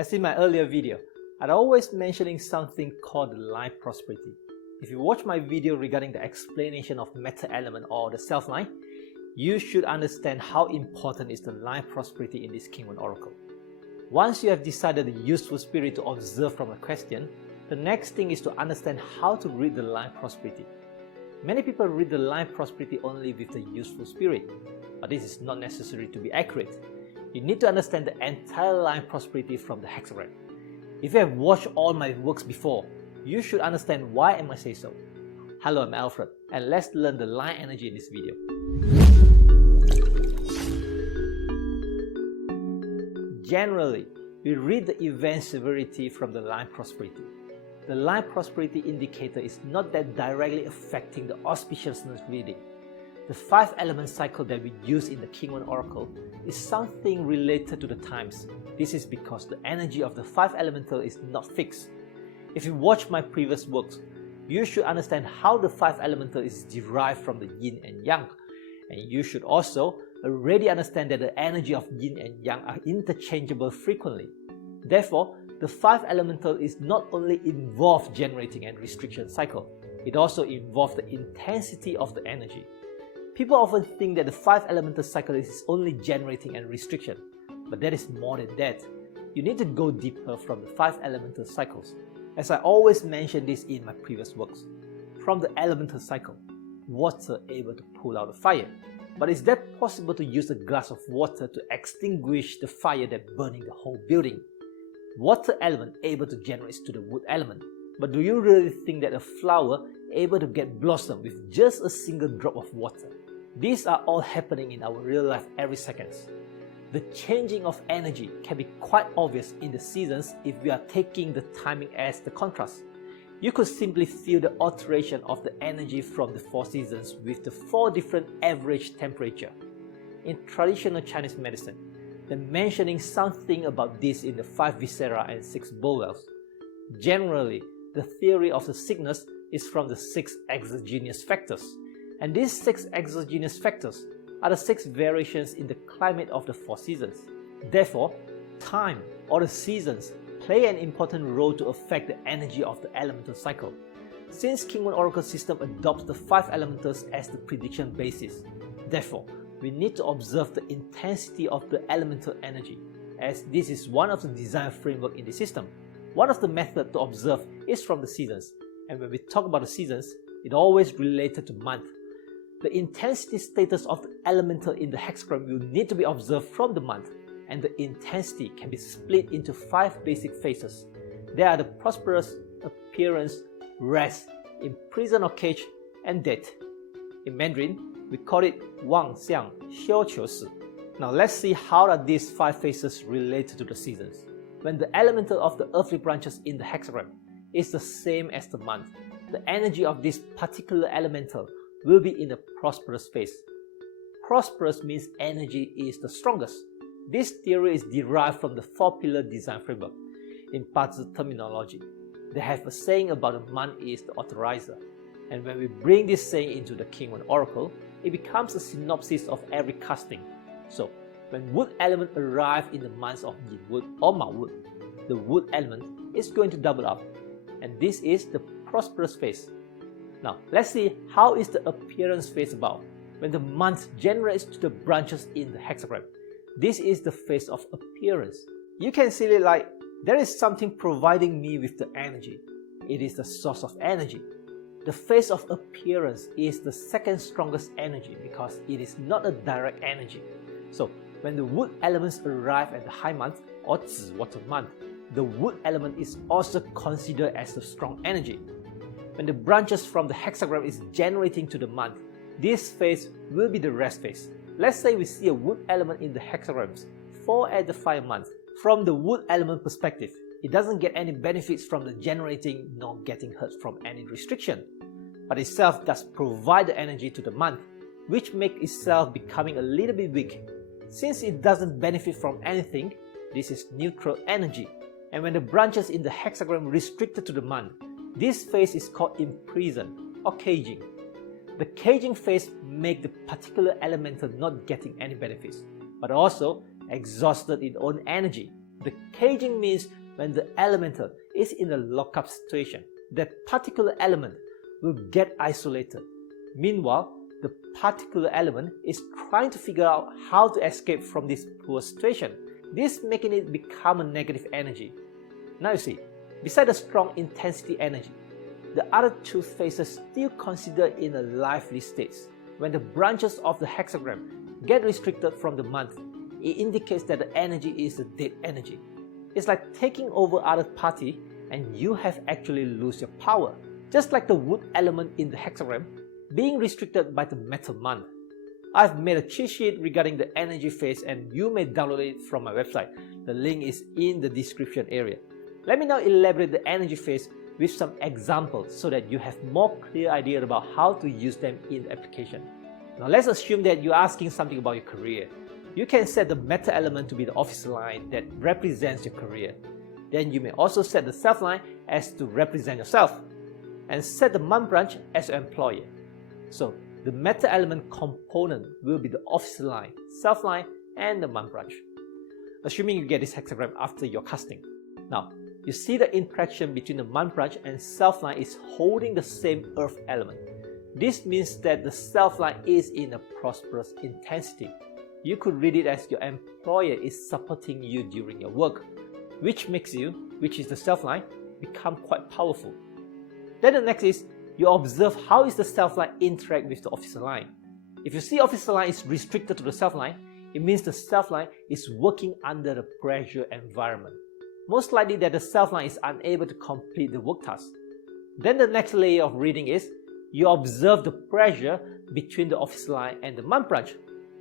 As in my earlier video, I'd always mentioning something called the line prosperity. If you watch my video regarding the explanation of matter element or the self line, you should understand how important is the line prosperity in this King Wen Oracle. Once you have decided the useful spirit to observe from a question, the next thing is to understand how to read the line prosperity. Many people read the line prosperity only with the useful spirit, but this is not necessary to be accurate. You need to understand the entire line prosperity from the hexagram. If you have watched all my works before, you should understand why I say so. Hello, I'm Alfred, and let's learn the line energy in this video. Generally, we read the event severity from the line prosperity. The line prosperity indicator is not that directly affecting the auspiciousness reading. The 5-element cycle that we use in the King Wen Oracle is something related to the times. This is because the energy of the 5 elemental is not fixed. If you watch my previous works, you should understand how the 5 elemental is derived from the yin and yang, and you should also already understand that the energy of yin and yang are interchangeable frequently. Therefore, the 5 elemental is not only involved generating and restriction cycle, it also involves the intensity of the energy. People often think that the 5 elemental cycle is only generating and restriction, but that is more than that. You need to go deeper from the 5 elemental cycles. As I always mention this in my previous works, from the elemental cycle, water able to pull out the fire. But is that possible to use a glass of water to extinguish the fire that burning the whole building? Water element able to generate to the wood element. But do you really think that a flower able to get blossom with just a single drop of water? These are all happening in our real life every second. The changing of energy can be quite obvious in the seasons if we are taking the timing as the contrast. You could simply feel the alteration of the energy from the 4 seasons with the 4 different average temperature. In traditional Chinese medicine, they're mentioning something about this in the 5 viscera and 6 bowels. Generally, the theory of the sickness is from the 6 exogenous factors, and these 6 exogenous factors are the 6 variations in the climate of the 4 seasons. Therefore, time or the seasons play an important role to affect the energy of the elemental cycle. Since King Wen Oracle system adopts the 5 elementals as the prediction basis, therefore, we need to observe the intensity of the elemental energy, as this is one of the design framework in the system. One of the methods to observe is from the seasons, and when we talk about the seasons, it always related to month. The intensity status of the elemental in the hexagram will need to be observed from the month, and the intensity can be split into 5 basic phases. They are the prosperous, appearance, rest, imprison or cage, and death. In Mandarin, we call it Wang Xiang Xiao Qiu Si. Now let's see how are these 5 phases related to the seasons. When the elemental of the earthly branches in the hexagram is the same as the month, the energy of this particular elemental will be in the prosperous phase. Prosperous means energy is the strongest. This theory is derived from the 4-pillar design framework. In parts of the terminology, they have a saying about the month is the authorizer. And when we bring this saying into the King Wen Oracle, it becomes a synopsis of every casting. So, when wood element arrive in the months of Yin wood or Ma wood, the wood element is going to double up. And this is the prosperous phase. Now, let's see how is the appearance phase about. When the month generates to the branches in the hexagram, this is the phase of appearance. You can see it like there is something providing me with the energy. It is the source of energy. The phase of appearance is the second strongest energy because it is not a direct energy. So, when the wood elements arrive at the high month or Zi water month, the wood element is also considered as the strong energy. When the branches from the hexagram is generating to the month, this phase will be the rest phase. Let's say we see a wood element in the hexagrams 4 at the 5 months. From the wood element perspective, it doesn't get any benefits from the generating nor getting hurt from any restriction, but itself does provide the energy to the month, which makes itself becoming a little bit weak. Since it doesn't benefit from anything, this is neutral energy. And when the branches in the hexagram restricted to the month, this phase is called imprison or caging. The caging phase makes the particular elemental not getting any benefits, but also exhausted in own energy. The caging means when the elemental is in a lockup situation, that particular element will get isolated. Meanwhile, the particular element is trying to figure out how to escape from this poor situation, this making it become a negative energy. Now you see, beside the strong intensity energy, the other two phases still considered in a lively state. When the branches of the hexagram get restricted from the month, it indicates that the energy is a dead energy. It's like taking over other party and you have actually lose your power. Just like the wood element in the hexagram being restricted by the metal month. I've made a cheat sheet regarding the energy phase and you may download it from my website. The link is in the description area. Let me now elaborate the energy phase with some examples so that you have more clear idea about how to use them in the application. Now let's assume that you're asking something about your career. You can set the meta element to be the office line that represents your career. Then you may also set the self line as to represent yourself and set the month branch as your employer. So the meta element component will be the office line, self line, and the month branch. Assuming you get this hexagram after your casting. Now, you see the interaction between the month branch and self line is holding the same earth element. This means that the self line is in a prosperous intensity. You could read it as your employer is supporting you during your work, which makes you, which is the self line, become quite powerful. Then the next is, you observe how is the self line interact with the officer line. If you see officer line is restricted to the self line, it means the self line is working under the pressure environment. Most likely that the self line is unable to complete the work task. Then the next layer of reading is, you observe the pressure between the officer line and the month branch.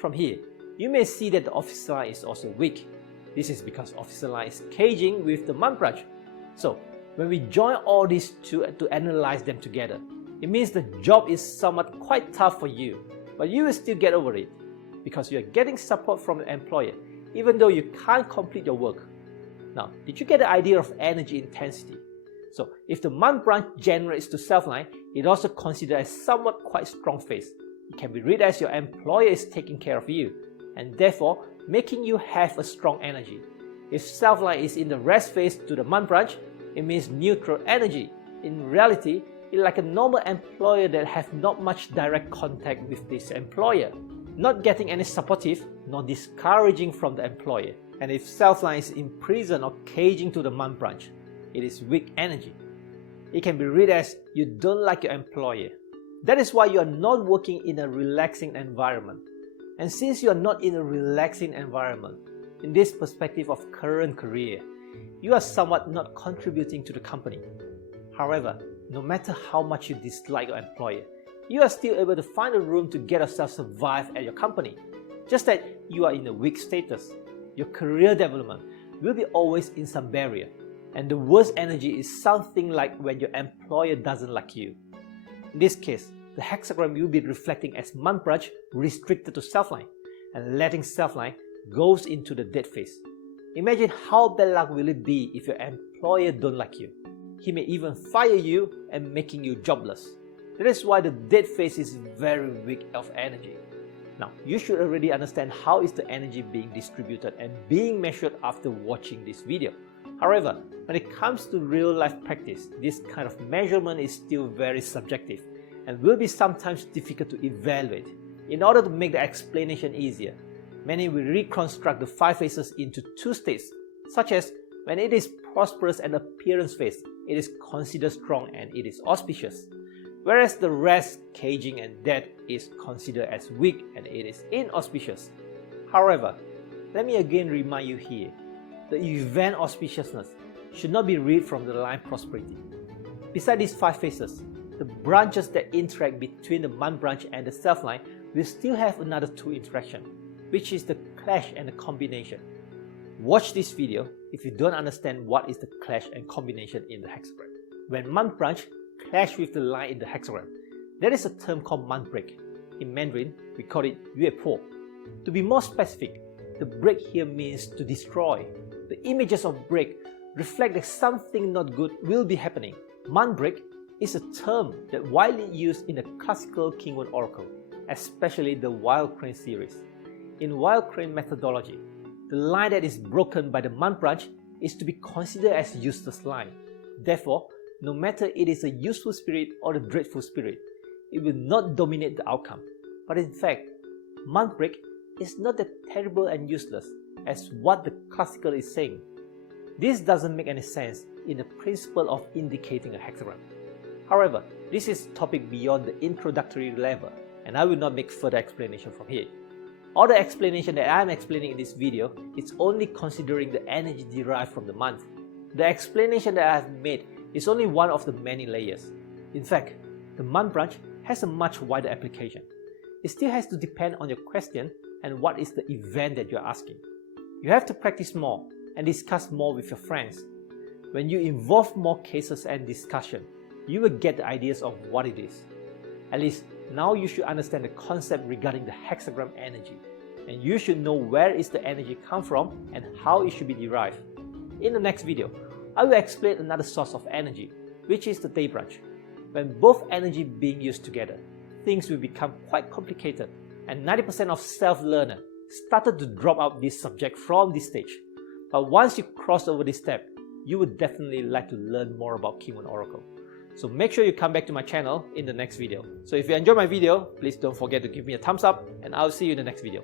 From here, you may see that the officer line is also weak. This is because officer line is caging with the month branch. So, when we join all these two to analyze them together, it means the job is somewhat quite tough for you, but you will still get over it because you are getting support from the employer even though you can't complete your work. Now, did you get the idea of energy intensity? So, if the month branch generates to self-line, it also considered as somewhat quite strong phase. It can be read as your employer is taking care of you and therefore making you have a strong energy. If self-line is in the rest phase to the month branch, it means neutral energy. In reality, it's like a normal employer that have not much direct contact with this employer, not getting any supportive nor discouraging from the employer. And if self-line is in prison or caging to the month branch, it is weak energy. It can be read as you don't like your employer. That is why you are not working in a relaxing environment. And since you are not in a relaxing environment, in this perspective of current career, you are somewhat not contributing to the company. However, no matter how much you dislike your employer, you are still able to find a room to get yourself survive at your company. Just that you are in a weak status. Your career development will be always in some barrier. And the worst energy is something like when your employer doesn't like you. In this case, the hexagram will be reflecting as month branch restricted to self-line and letting self-line goes into the dead phase. Imagine how bad luck will it be if your employer don't like you. He may even fire you and making you jobless. That is why the dead phase is very weak of energy. Now, you should already understand how is the energy being distributed and being measured after watching this video. However, when it comes to real life practice, this kind of measurement is still very subjective and will be sometimes difficult to evaluate. In order to make the explanation easier, many will reconstruct the 5 phases into 2 states, such as when it is prosperous and appearance phase, it is considered strong and it is auspicious, whereas the rest, caging and death, is considered as weak and it is inauspicious. However, let me again remind you here, the event auspiciousness should not be read from the line prosperity. Beside these 5 phases, the branches that interact between the month branch and the self line will still have another 2 interactions, which is the clash and the combination. Watch this video if you don't understand what is the clash and combination in the hexagram. When month branch clash with the line in the hexagram, there is a term called month break. In Mandarin, we call it yue po. To be more specific, the break here means to destroy. The images of break reflect that something not good will be happening. Month break is a term that widely used in the classical King Wen Oracle, especially the Wild Crane series. In Wild Crane methodology, The line that is broken by the month branch is to be considered as useless line. Therefore, no matter it is a useful spirit or a dreadful spirit, it will not dominate the outcome. But in fact, month break is not that terrible and useless as what the classical is saying. This doesn't make any sense in the principle of indicating a hexagram. However, this is a topic beyond the introductory level, and I will not make further explanation from here. All the explanation that I am explaining in this video is only considering the energy derived from the month. The explanation that I have made is only one of the many layers. In fact, the month branch has a much wider application. It still has to depend on your question and what is the event that you are asking. You have to practice more and discuss more with your friends. When you involve more cases and discussion, you will get the ideas of what it is. At least now you should understand the concept regarding the hexagram energy, and you should know where is the energy come from and how it should be derived. In the next video, I will explain another source of energy, which is the day branch. When both energy being used together, things will become quite complicated, and 90% of self-learner started to drop out this subject from this stage. But once you cross over this step, you would definitely like to learn more about King Wen Oracle. So make sure you come back to my channel in the next video. So if you enjoyed my video, please don't forget to give me a thumbs up, and I'll see you in the next video.